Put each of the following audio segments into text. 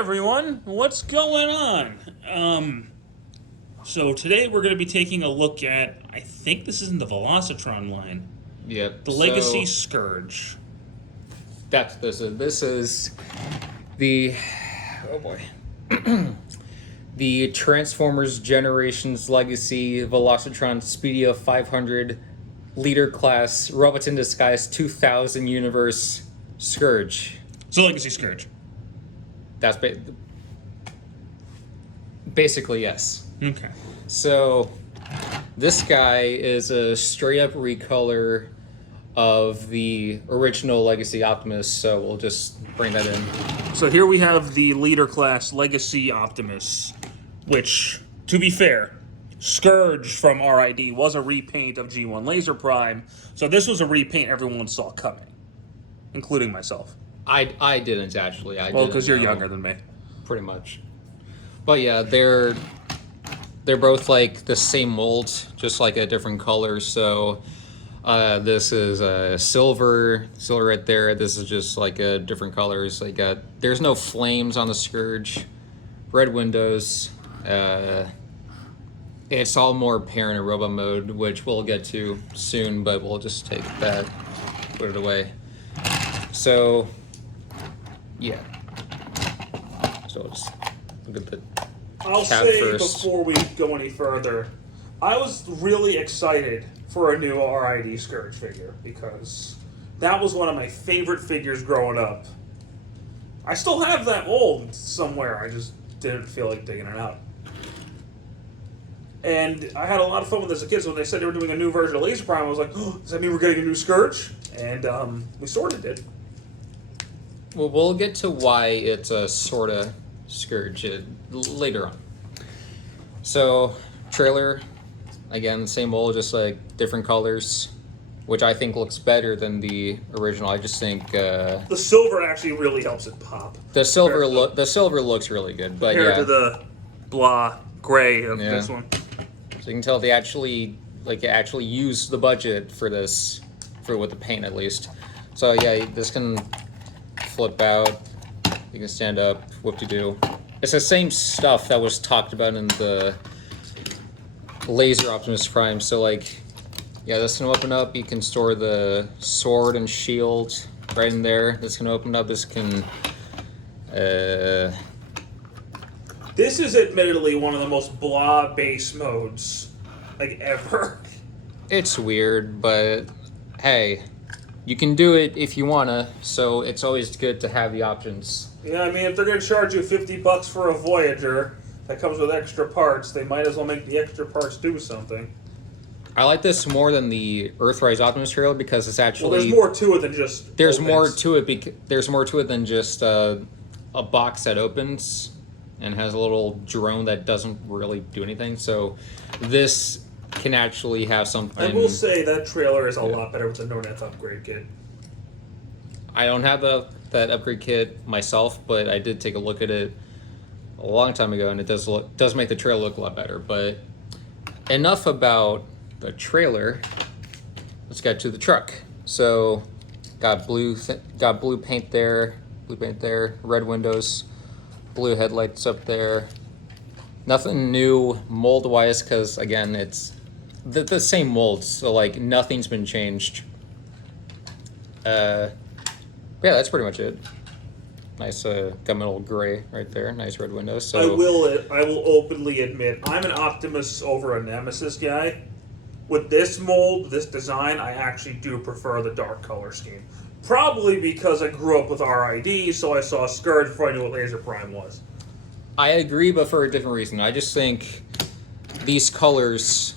everyone, what's going on? So today we're going to be taking a look at, I think this is in the Velocitron line, Yep. the Legacy Scourge. That's this is. This is the the Transformers Generations Legacy Velocitron Speedio 500 Leader Class Robots in Disguise 2000 Universe Scourge. So Legacy Scourge. That's basically yes. Okay. So this guy is a straight up recolor of the original Legacy Optimus, so we'll just bring that in. So here we have the Leader Class Legacy Optimus, which, to be fair, Scourge from RID was a repaint of G1 Laser Prime, so this was a repaint everyone saw coming, including myself. I didn't actually. Well, because you're younger than me. Pretty much. But yeah, they're both like the same mold, just like a different color. So this is silver right there. This is just like a different colors. Like there's no flames on the Scourge. Red windows. It's all more apparent in robot mode, which we'll get to soon. But we'll just take that, put it away. So yeah. So let's look at the I'll cab say first. before we go any further, I was really excited for a new RID Scourge figure because that was one of my favorite figures growing up. I still have that mold somewhere, I just didn't feel like digging it out. And I had a lot of fun with this as a kid, so when they said they were doing a new version of Laser Prime, I was like, oh, does that mean we're getting a new Scourge? And we sort of did. Well, we'll get to why it's a sorta Scourge later on. So, trailer, again, same old, just like different colors, which I think looks better than the original. I just think the silver actually really helps it pop. the silver looks really good, but Compared yeah, to the blah gray of this one. so you can tell they actually used the budget for this, with the paint at least. So yeah, this can flip out. You can stand up, whoop-de-doo. It's the same stuff that was talked about in the Laser Optimus Prime. So like, yeah, this can open up. You can store the sword and shield right in there. This can open up. This can. This is admittedly one of the most blah base modes like ever. It's weird, but hey, you can do it if you wanna. So it's always good to have the options. Yeah, I mean, if they're going to charge you $50 for a Voyager that comes with extra parts, they might as well make the extra parts do something. I like this more than the Earthrise Optimus trailer because it's actually. Well, there's more to it than just. There's opens. more to it. There's more to it than just a box that opens and has a little drone that doesn't really do anything. So this can actually have something. I will say that trailer is a lot better with the NONET upgrade kit. I don't have that upgrade kit myself, but I did take a look at it a long time ago, and it does make the trailer look a lot better. But enough about the trailer. Let's get to the truck. So got blue paint there, red windows, blue headlights up there. Nothing new mold wise, because again it's the same molds, so like nothing's been changed. Yeah, that's pretty much it. Nice gunmetal gray right there. Nice red windows. So I will openly admit I'm an Optimus over a Nemesis guy. With this mold, this design, I actually do prefer the dark color scheme. Probably because I grew up with RID, so I saw Scourge before I knew what Laser Prime was. I agree, but for a different reason. I just think these colors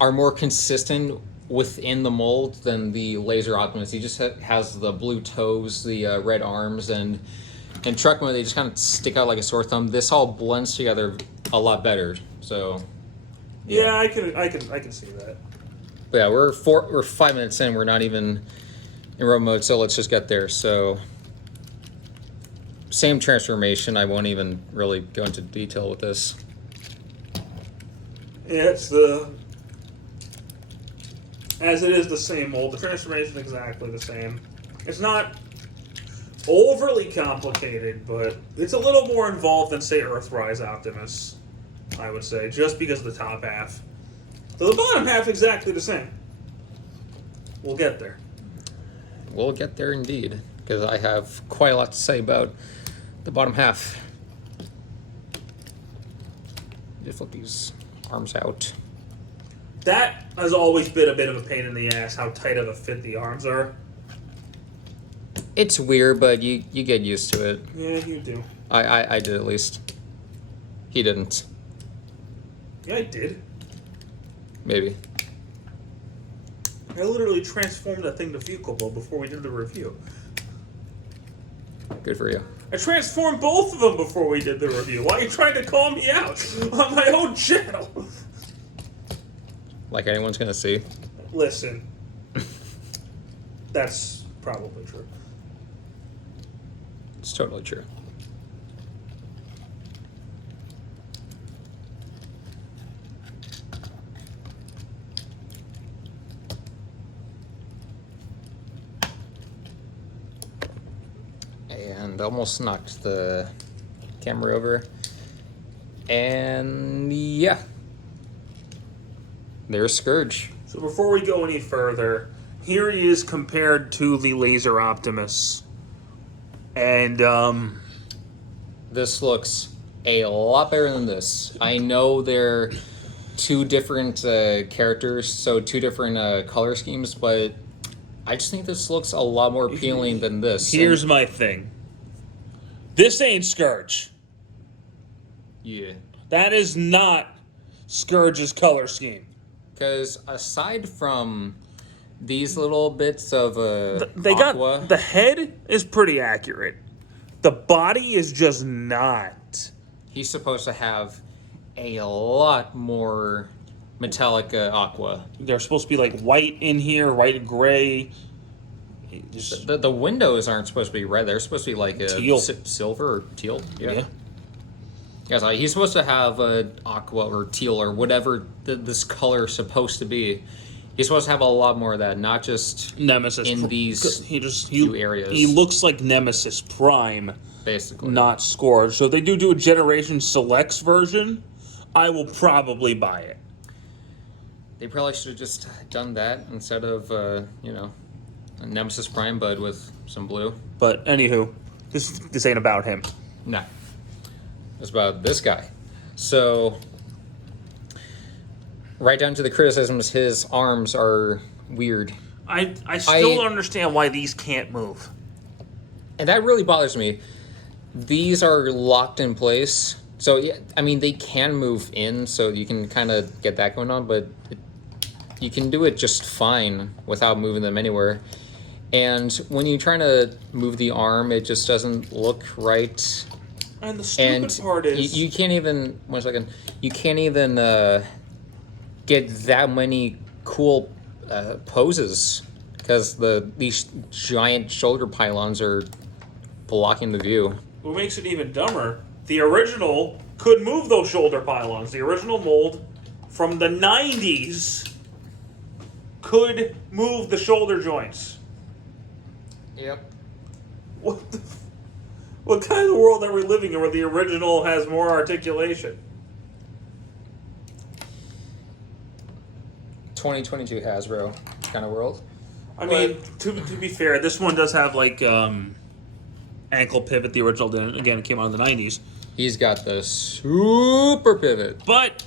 are more consistent within the mold than the Laser Optimus. He just has the blue toes, the red arms, and in truck mode they just kind of stick out like a sore thumb. This all blends together a lot better. So yeah, I can see that. But yeah, we're 5 minutes in. We're not even in robot mode, so let's just get there. So same transformation. I won't even really go into detail with this. Yeah, as it is the same mold. The transformation is exactly the same. It's not overly complicated, but it's a little more involved than, say, Earthrise Optimus, I would say, just because of the top half. So the bottom half exactly the same. We'll get there. We'll get there indeed, because I have quite a lot to say about the bottom half. Just flip these arms out. That has always been a bit of a pain in the ass, how tight of a fit the arms are. It's weird, but you get used to it. Yeah, you do. I did at least. He didn't. Yeah, I did. Maybe. I literally transformed that thing to Fucable before we did the review. Good for you. I transformed both of them before we did the review. Why are you trying to call me out on my own channel? Like anyone's gonna see. Listen. That's probably true. It's totally true. And almost knocked the camera over. And yeah. There's Scourge. So before we go any further, here he is compared to the Laser Optimus. And, This looks a lot better than this. I know they're two different characters, so two different color schemes, but I just think this looks a lot more appealing than this. here's my thing. This ain't Scourge. Yeah. That is not Scourge's color scheme. Because aside from these little bits of They aqua, got the head is pretty accurate. The body is just not. he's supposed to have a lot more metallic aqua. They're supposed to be like white in here, white and gray. Just, The windows aren't supposed to be red. They're supposed to be like a Teal. silver or teal. yeah. Yeah, so he's supposed to have aqua or teal or whatever this color is supposed to be. He's supposed to have a lot more of that, not just Nemesis in these few areas. He looks like Nemesis Prime, basically. not Scourge. So if they do a Generation Selects version, I will probably buy it. They probably should have just done that instead of a Nemesis Prime, but with some blue. But anywho, this ain't about him. No. It's about this guy. So, right down to the criticisms, his arms are weird. I still don't understand why these can't move. And that really bothers me. These are locked in place. So, yeah, I mean, they can move in, so you can kind of get that going on, but you can do it just fine without moving them anywhere. And when you're trying to move the arm, it just doesn't look right. And the stupid part is... You can't even... One second. You can't even get that many cool poses because these giant shoulder pylons are blocking the view. What makes it even dumber, the original could move those shoulder pylons. The original mold from the 90s could move the shoulder joints. Yep. What kind of world are we living in where the original has more articulation? 2022 Hasbro kind of world. I mean, to be fair, this one does have like ankle pivot. The original didn't. Again, it came out in the 90s. He's got the super pivot. But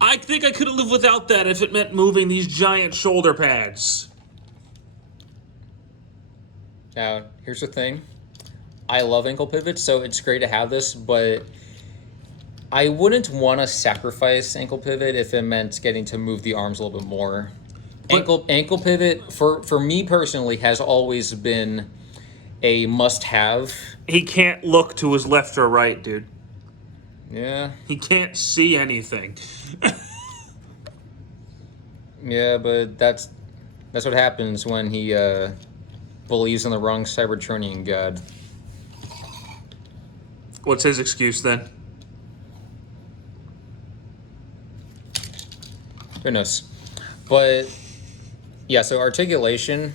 I think I could have lived without that if it meant moving these giant shoulder pads. Now, here's the thing. I love ankle pivots, so it's great to have this, but I wouldn't want to sacrifice ankle pivot if it meant getting to move the arms a little bit more. But, ankle pivot, for me personally, has always been a must-have. he can't look to his left or right, dude. Yeah. He can't see anything. Yeah, but that's what happens when he believes in the wrong Cybertronian god. What's his excuse then? Who knows? But yeah, so articulation.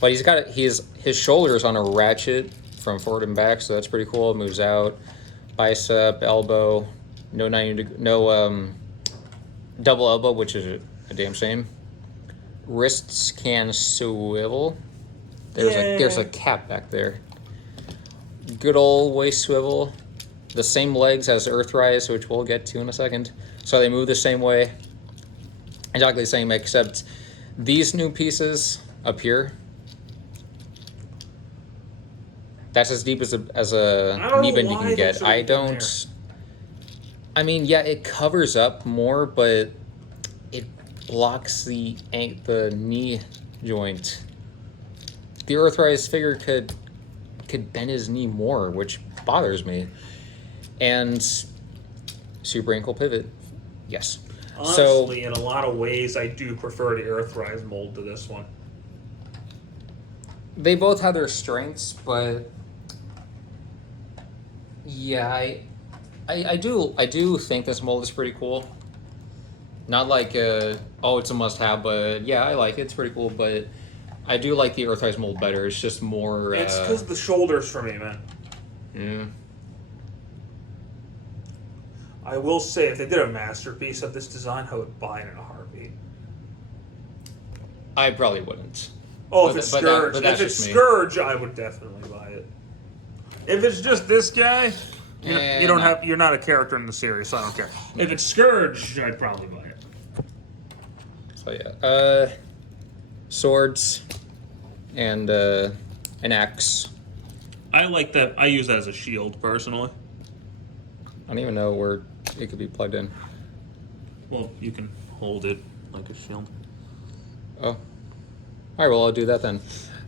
But his shoulders on a ratchet from forward and back, so that's pretty cool. It moves out, bicep, elbow, no double elbow, which is a damn shame. Wrists can swivel. There's a cap back there. Good old waist swivel. The same legs as Earthrise, which we'll get to in a second. So they move the same way. Exactly the same, except these new pieces up here. That's as deep as a knee bend you can get. I don't. I mean, yeah, it covers up more, but it blocks the knee joint. The Earthrise figure could bend his knee more, which bothers me. And super ankle pivot, yes. Honestly, in a lot of ways, I do prefer the Earthrise mold to this one. They both have their strengths, but yeah, I do think this mold is pretty cool. Not like it's a must-have, but yeah, I like it. It's pretty cool, but I do like the Earthrise mold better. It's just more. It's because of the shoulders for me, man. Yeah. I will say, if they did a masterpiece of this design, I would buy it in a heartbeat. I probably wouldn't. Oh, if it's Scourge. If it's Scourge, I would definitely buy it. If it's just this guy, you're not a character in the series, so I don't care. If it's Scourge, I'd probably buy it. So yeah, swords and an axe. I like that. I use that as a shield personally. I don't even know where it could be plugged in. Well, you can hold it like a shield. Oh. All right, well, I'll do that then.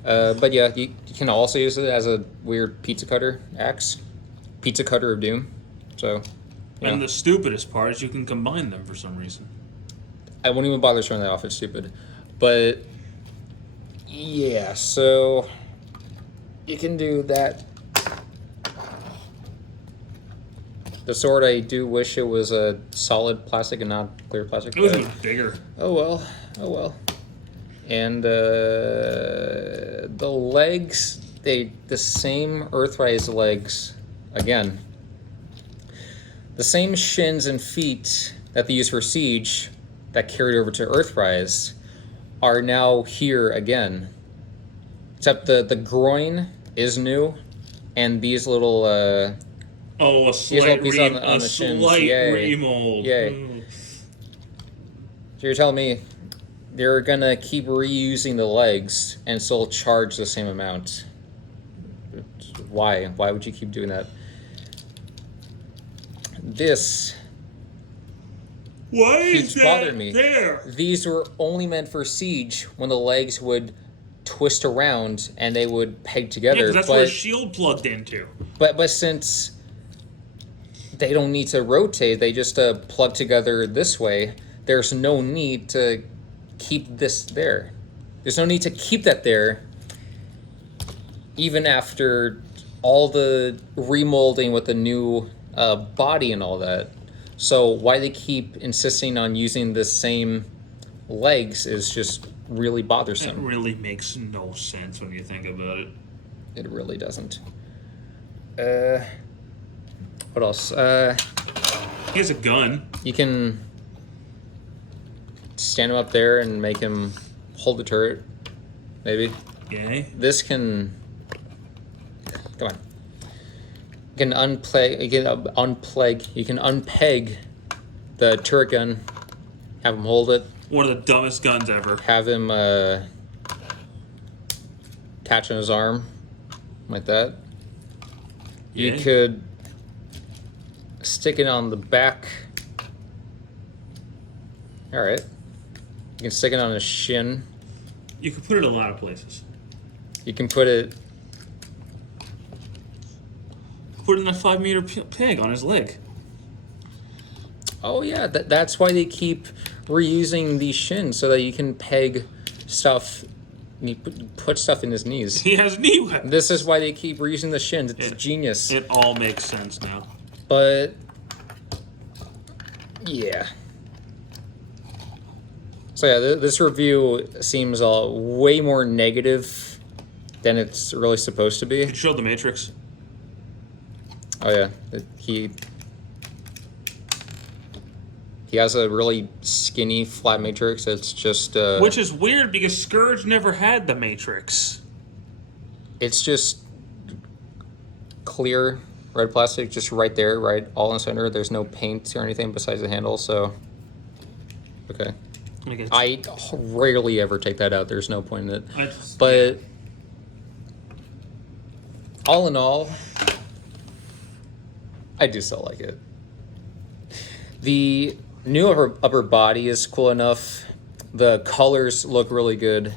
But yeah, you can also use it as a weird pizza cutter axe. Pizza cutter of doom. So, yeah. And the stupidest part is you can combine them for some reason. I won't even bother showing that off. It's stupid. But, yeah, so you can do that. The sword, I do wish it was a solid plastic and not clear plastic. It was even bigger. Oh well. And the legs, the same Earthrise legs, again. The same shins and feet that they use for Siege that carried over to Earthrise are now here again. Except the groin is new, and these little a slight remold. Yay. So you're telling me they're gonna keep reusing the legs and still charge the same amount? Why? Why would you keep doing that? This keeps bothering me. These were only meant for Siege when the legs would twist around and they would peg together. Yeah, that's where a shield plugged into. But since they don't need to rotate, they just plug together this way. There's no need to keep this there. There's no need to keep that there, even after all the remolding with the new body and all that. So why they keep insisting on using the same legs is just really bothersome. It really makes no sense when you think about it. It really doesn't. What else? He has a gun. You can stand him up there and make him hold the turret, maybe. Yay. This can... Come on. You can unplug. You can unpeg the turret gun. Have him hold it. One of the dumbest guns ever. Have him catch on his arm, like that. Yay. You could stick it on the back. All right. You can stick it on his shin. You can put it a lot of places. You can put it... Put it in a 5-meter peg on his leg. Oh yeah, that's why they keep reusing these shins, so that you can peg stuff, you put stuff in his knees. He has knee weapons. This is why they keep reusing the shins. It's genius. It all makes sense now. But yeah. So yeah, this review seems way more negative than it's really supposed to be. It showed the Matrix. Oh yeah, he has a really skinny flat matrix. It's just which is weird because Scourge never had the Matrix. It's just clear red plastic, just right there, right, all in the center. There's no paint or anything besides the handle. So okay, I rarely ever take that out. There's no point in it. But all in all, I do still like it. The new upper body is cool enough. The colors look really good.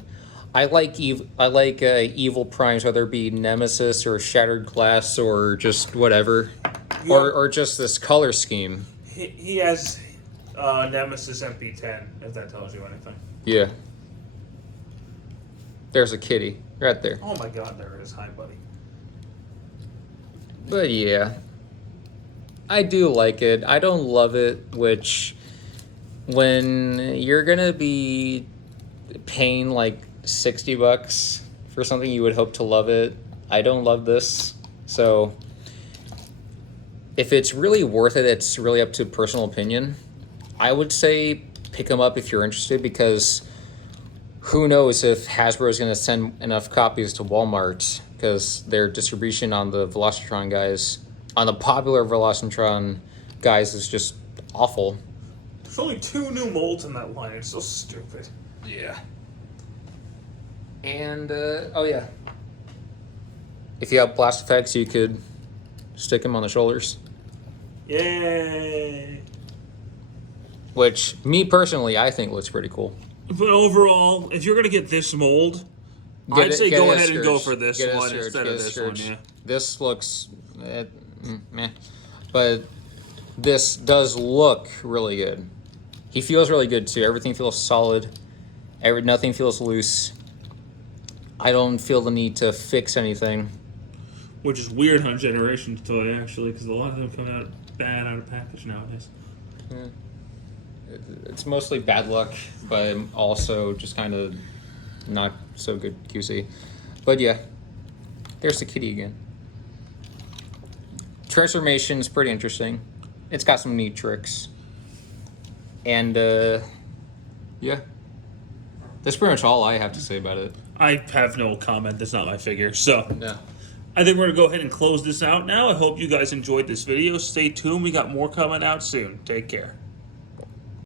I like evil primes, whether it be Nemesis or Shattered Glass or just whatever, or just this color scheme. He has Nemesis MP10, if that tells you anything. Yeah. There's a kitty right there. Oh my God, there it is. Hi, buddy. But yeah, I do like it. I don't love it, which when you're gonna be paying like $60 for something you would hope to love it, I don't love this. So if it's really worth it, it's really up to personal opinion. I would say pick them up if you're interested, because who knows if Hasbro is going to send enough copies to Walmart, because their distribution on the Velocitron guys, on the popular Velocitron guys, is just awful. There's only 2 new molds in that line. It's so stupid. Yeah. And, oh yeah. If you have blast effects, you could stick them on the shoulders. Yay! Which, me personally, I think looks pretty cool. But overall, if you're going to get this mold, I'd say go ahead and go for this one instead of this one, yeah. This looks meh. But this does look really good. He feels really good too. Everything feels solid. Nothing feels loose. I don't feel the need to fix anything. Which is weird on Generations toy, actually, because a lot of them come out bad out of package nowadays. Yeah. It's mostly bad luck, but also just kind of not so good QC. But yeah, there's the kitty again. Transformation's pretty interesting. It's got some neat tricks. And yeah, that's pretty much all I have to say about it. I have no comment. That's not my figure. So Yeah. I think we're going to go ahead and close this out now. I hope you guys enjoyed this video. Stay tuned. We got more coming out soon. Take care.